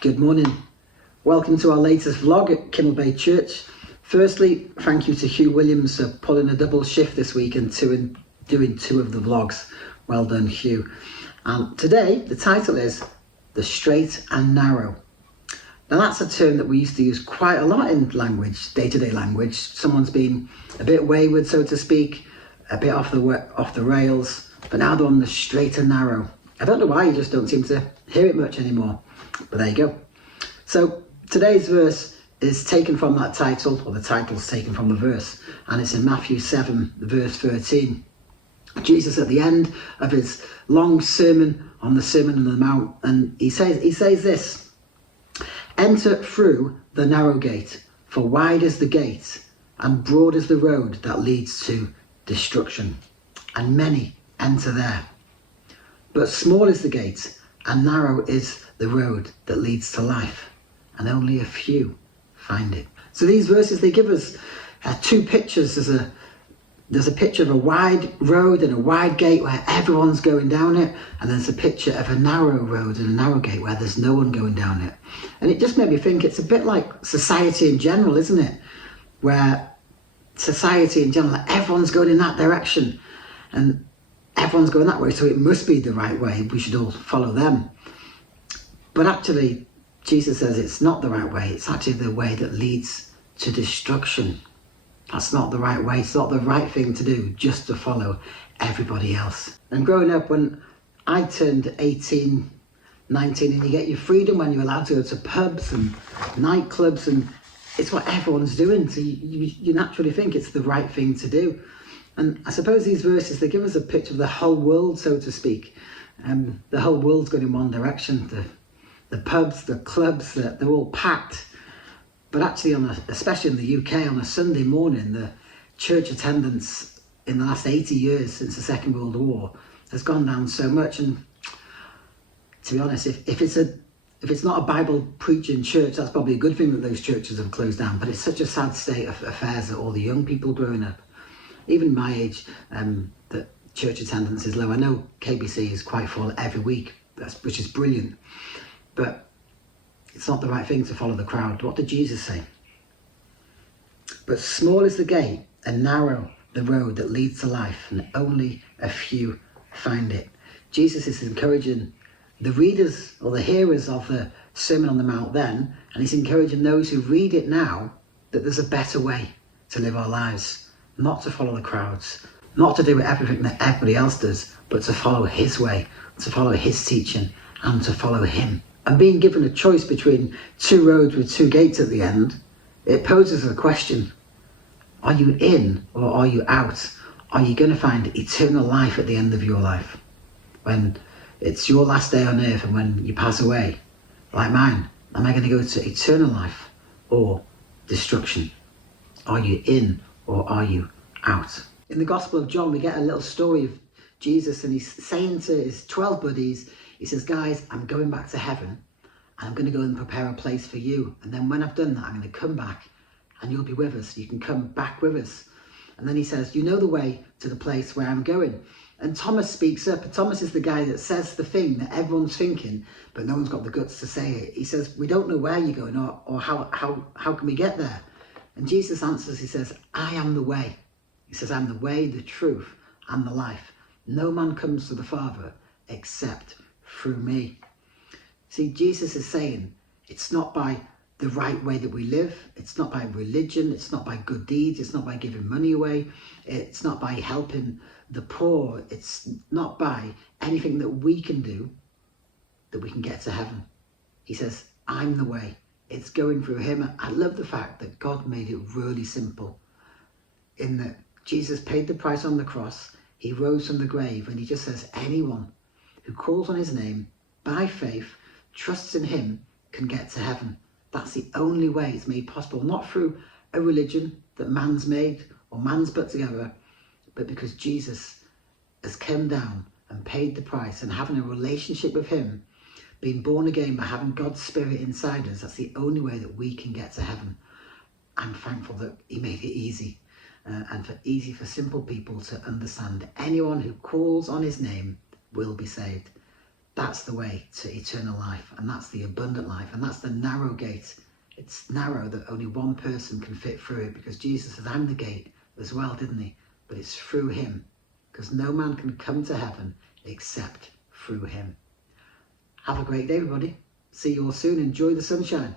Good morning. Welcome to our latest vlog at Kimmel Bay Church. Firstly, thank you to Hugh Williams for pulling a double shift this week and doing two of the vlogs. Well done, Hugh. And today, the title is The Strait and Narrow. Now that's a term that we used to use quite a lot in language, day-to-day language. Someone's been a bit wayward, so to speak, a bit off the rails, but now they're on the straight and narrow. I don't know why, you just don't seem to hear it much anymore, but there you go. So today's verse is taken from that title, or the title's taken from the verse, and it's in Matthew 7, verse 13. Jesus at the end of his long sermon on the Sermon on the Mount, and he says this: "Enter through the narrow gate, for wide is the gate, and broad is the road that leads to destruction, and many enter there. But small is the gate, and narrow is the road that leads to life, and only a few find it." So these verses, they give us two pictures. There's a picture of a wide road and a wide gate where everyone's going down it, and there's a picture of a narrow road and a narrow gate where there's no one going down it. And it just made me think it's a bit like society in general, isn't it? Where society in general, everyone's going in that direction and everyone's going that way, so it must be the right way. We should all follow them. But actually, Jesus says it's not the right way. It's actually the way that leads to destruction. That's not the right way. It's not the right thing to do, just to follow everybody else. And growing up, when I turned 18, 19, and you get your freedom when you're allowed to go to pubs and nightclubs, and it's what everyone's doing. So you naturally think it's the right thing to do. And I suppose these verses, they give us a picture of the whole world, so to speak. The whole world's going in one direction. The pubs, the clubs, they're all packed. But actually, especially in the UK, on a Sunday morning, the church attendance in the last 80 years since the Second World War has gone down so much. And to be honest, if it's not a Bible preaching church, that's probably a good thing that those churches have closed down. But it's such a sad state of affairs that all the young people growing up, even my age, that church attendance is low. I know KBC is quite full every week, which is brilliant, but it's not the right thing to follow the crowd. What did Jesus say? "But small is the gate and narrow the road that leads to life, and only a few find it." Jesus is encouraging the readers or the hearers of the Sermon on the Mount then, and he's encouraging those who read it now, that there's a better way to live our lives. Not to follow the crowds, not to do everything that everybody else does, but to follow his way, to follow his teaching, and to follow him. And being given a choice between two roads with two gates at the end, it poses a question. Are you in or are you out? Are you going to find eternal life at the end of your life? When it's your last day on earth and when you pass away, like mine, am I going to go to eternal life or destruction? Are you in or are you out? In the Gospel of John, we get a little story of Jesus, and he's saying to his 12 buddies, he says, "Guys, I'm going back to heaven, and I'm going to go and prepare a place for you. And then when I've done that, I'm going to come back and you'll be with us. You can come back with us." And then he says, "You know the way to the place where I'm going." And Thomas speaks up. Thomas is the guy that says the thing that everyone's thinking, but no one's got the guts to say it. He says, "We don't know where you're going or how can we get there?" And Jesus answers, he says, "I am the way." He says, "I'm the way, the truth, and the life. No man comes to the Father except through me." See, Jesus is saying it's not by the right way that we live. It's not by religion. It's not by good deeds. It's not by giving money away. It's not by helping the poor. It's not by anything that we can do that we can get to heaven. He says, "I'm the way." It's going through him. I love the fact that God made it really simple, in that Jesus paid the price on the cross. He rose from the grave, and he just says anyone who calls on his name by faith, trusts in him, can get to heaven. That's the only way it's made possible, not through a religion that man's made or man's put together, but because Jesus has come down and paid the price, and having a relationship with him, being born again by having God's Spirit inside us, that's the only way that we can get to heaven. I'm thankful that he made it easy, and easy for simple people to understand. Anyone who calls on his name will be saved. That's the way to eternal life, and that's the abundant life, and that's the narrow gate. It's narrow that only one person can fit through it, because Jesus said, I'm the gate as well, didn't he? But it's through him, because no man can come to heaven except through him. Have a great day, everybody. See you all soon. Enjoy the sunshine.